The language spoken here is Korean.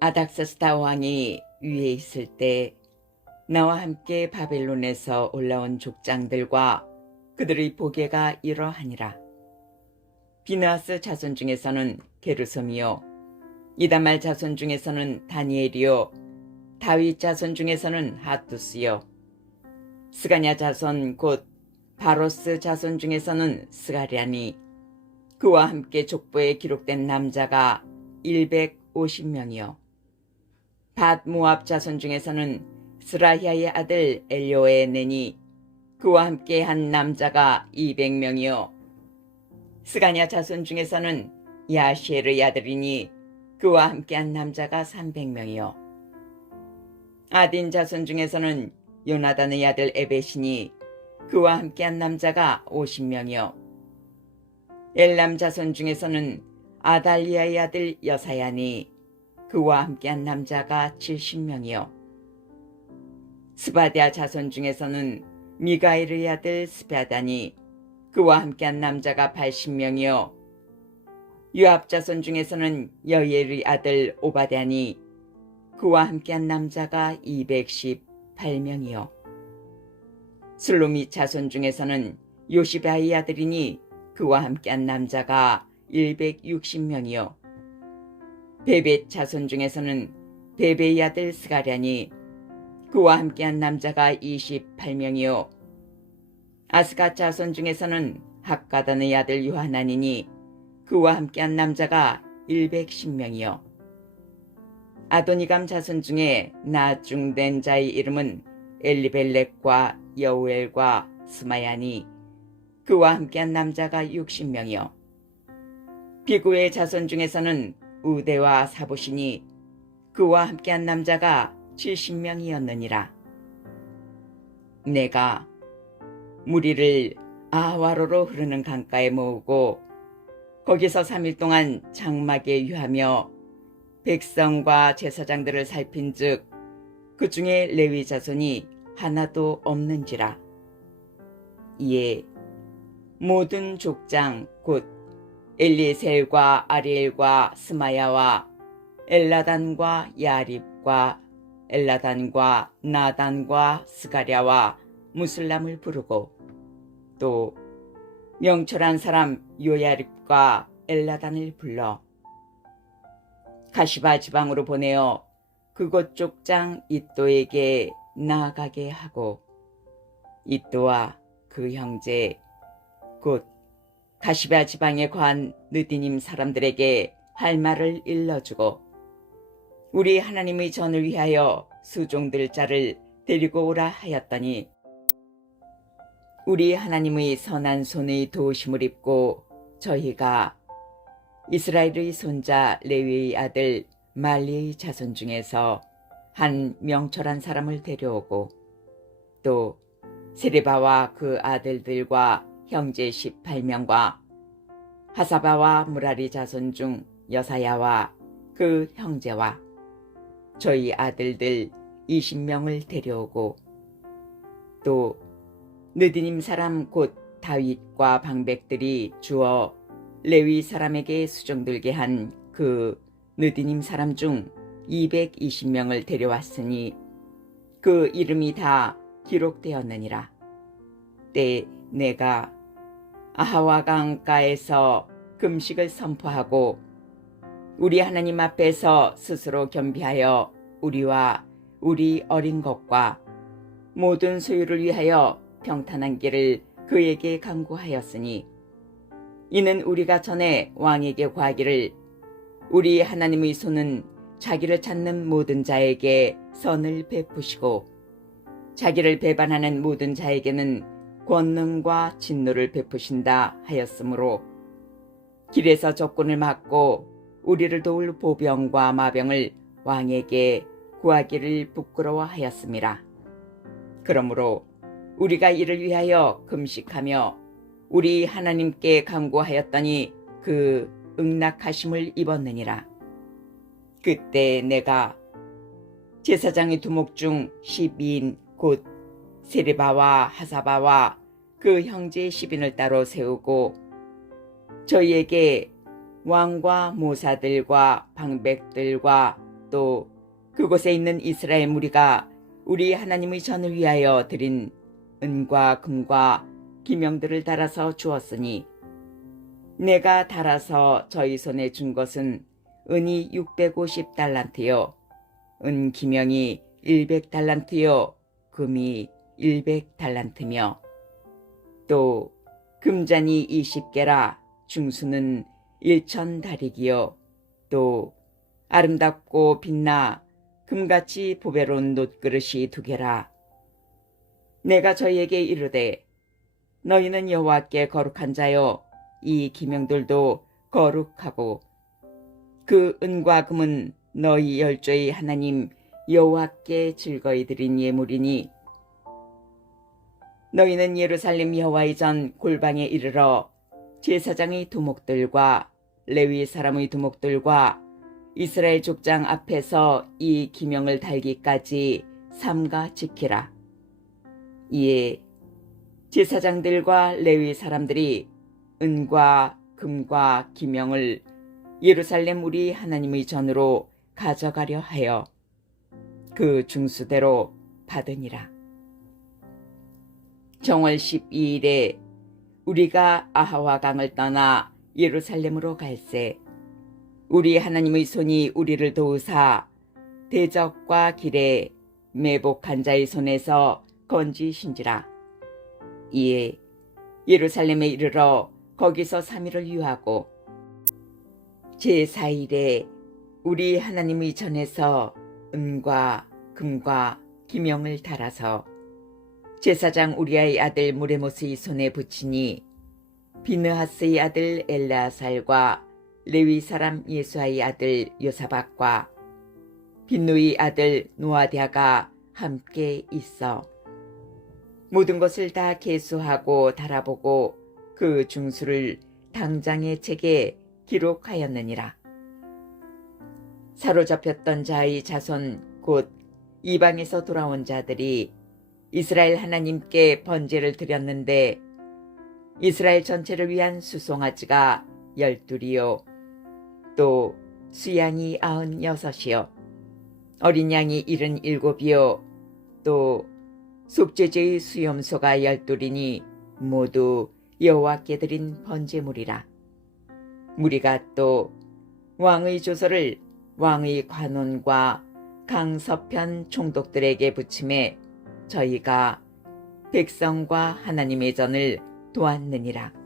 아닥사스다 왕이 위에 있을 때 나와 함께 바벨론에서 올라온 족장들과 그들의 보게가 이러하니라. 비나스 자손 중에서는 게르솜이요 이다말 자손 중에서는 다니엘이요 다윗 자손 중에서는 하투스요 스가냐 자손 곧 바로스 자손 중에서는 스가랴니 그와 함께 족보에 기록된 남자가 150명이요. 밭 모압 자손 중에서는 스라히아의 아들 엘료에네니 그와 함께 한 남자가 200명이요. 스가냐 자손 중에서는 야시엘의 아들이니 그와 함께 한 남자가 300명이요. 아딘 자손 중에서는 요나단의 아들 에베시니 그와 함께 한 남자가 50명이요. 엘람 자손 중에서는 아달리아의 아들 여사야니 그와 함께한 남자가 70명이요. 스바디아 자손 중에서는 미가엘의 아들 스바다니 그와 함께한 남자가 80명이요. 유압 자손 중에서는 여예의 아들 오바댜니 그와 함께한 남자가 218명이요. 슬로미 자손 중에서는 요시바의 아들이니 그와 함께한 남자가 160명이요 베벳 자손 중에서는 베베의 아들 스가랴니 그와 함께한 남자가 28명이요. 아스가 자손 중에서는 학가단의 아들 요하나니니 그와 함께한 남자가 110명이요. 아도니감 자손 중에 나중된 자의 이름은 엘리벨렉과 여우엘과 스마야니 그와 함께한 남자가 60명이요. 비구의 자손 중에서는 우대와 사보시니 그와 함께한 남자가 70명이었느니라. 내가 무리를 아와로로 흐르는 강가에 모으고 거기서 3일 동안 장막에 유하며 백성과 제사장들을 살핀즉 그 중에 레위 자손이 하나도 없는지라. 이에 모든 족장 곧 엘리셀과 아리엘과 스마야와 엘라단과 야립과 엘라단과 나단과 스가랴와 무슬람을 부르고 또 명철한 사람 요야립과 엘라단을 불러 가시바 지방으로 보내어 그곳 족장 이또에게 나아가게 하고 이또와 그 형제 곧 가시바 지방에 거한 느디님 사람들에게 할 말을 일러주고 우리 하나님의 전을 위하여 수종들 자를 데리고 오라 하였더니 우리 하나님의 선한 손의 도우심을 입고 저희가 이스라엘의 손자 레위의 아들 말리의 자손 중에서 한 명철한 사람을 데려오고 또 세레바와 그 아들들과 형제 18명과 하사바와 무라리 자손 중 여사야와 그 형제와 저희 아들들 20명을 데려오고 또 느디님 사람 곧 다윗과 방백들이 주어 레위 사람에게 수종들게 한 그 느디님 사람 중 220명을 데려왔으니 그 이름이 다 기록되었느니라. 때 내가 아하와 강가에서 금식을 선포하고 우리 하나님 앞에서 스스로 겸비하여 우리와 우리 어린 것과 모든 소유를 위하여 평탄한 길을 그에게 강구하였으니 이는 우리가 전에 왕에게 구하기를 우리 하나님의 손은 자기를 찾는 모든 자에게 선을 베푸시고 자기를 배반하는 모든 자에게는 권능과 진노를 베푸신다 하였으므로 길에서 적군을 막고 우리를 도울 보병과 마병을 왕에게 구하기를 부끄러워하였습니다. 그러므로 우리가 이를 위하여 금식하며 우리 하나님께 간구하였더니 그 응낙하심을 입었느니라. 그때 내가 제사장의 두목 중 12인 곧 세레바와 하사바와 그 형제 10인을 따로 세우고 저희에게 왕과 모사들과 방백들과 또 그곳에 있는 이스라엘 무리가 우리 하나님의 전을 위하여 드린 은과 금과 기명들을 달아서 주었으니 내가 달아서 저희 손에 준 것은 은이 650달란트요 은 기명이 100달란트요 금이 100달란트며 또 금잔이 20개라 중수는 1천다리기요. 또 아름답고 빛나 금같이 보배로운 놋그릇이 두 개라. 내가 저희에게 이르되 너희는 여호와께 거룩한 자요. 이 기명들도 거룩하고 그 은과 금은 너희 열조의 하나님 여호와께 즐거이 드린 예물이니 너희는 예루살렘 여호와의 전 골방에 이르러 제사장의 두목들과 레위 사람의 두목들과 이스라엘 족장 앞에서 이 기명을 달기까지 삼가 지키라. 이에 제사장들과 레위 사람들이 은과 금과 기명을 예루살렘 우리 하나님의 전으로 가져가려 하여 그 중수대로 받으니라. 정월 12일에 우리가 아하와 강을 떠나 예루살렘으로 갈새 우리 하나님의 손이 우리를 도우사 대적과 길에 매복한 자의 손에서 건지신지라. 이에 예루살렘에 이르러 거기서 3일을 유하고 제4일에 우리 하나님의 전에서 은과 금과 기명을 달아서 제사장 우리아의 아들 무레모스의 손에 붙이니 비느하스의 아들 엘라살과 레위 사람 예수아의 아들 요사박과 빈누의 아들 노아디아가 함께 있어 모든 것을 다 계수하고 달아보고 그 중수를 당장의 책에 기록하였느니라. 사로잡혔던 자의 자손 곧 이방에서 돌아온 자들이 이스라엘 하나님께 번제를 드렸는데 이스라엘 전체를 위한 수송아지가 열둘이요. 또 수양이 아흔 여섯이요. 어린 양이 일흔 일곱이요. 또 속죄제의 수염소가 열둘이니 모두 여호와께 드린 번제물이라. 무리가 또 왕의 조서를 왕의 관원과 강서편 총독들에게 붙임에 저희가 백성과 하나님의 전을 도왔느니라.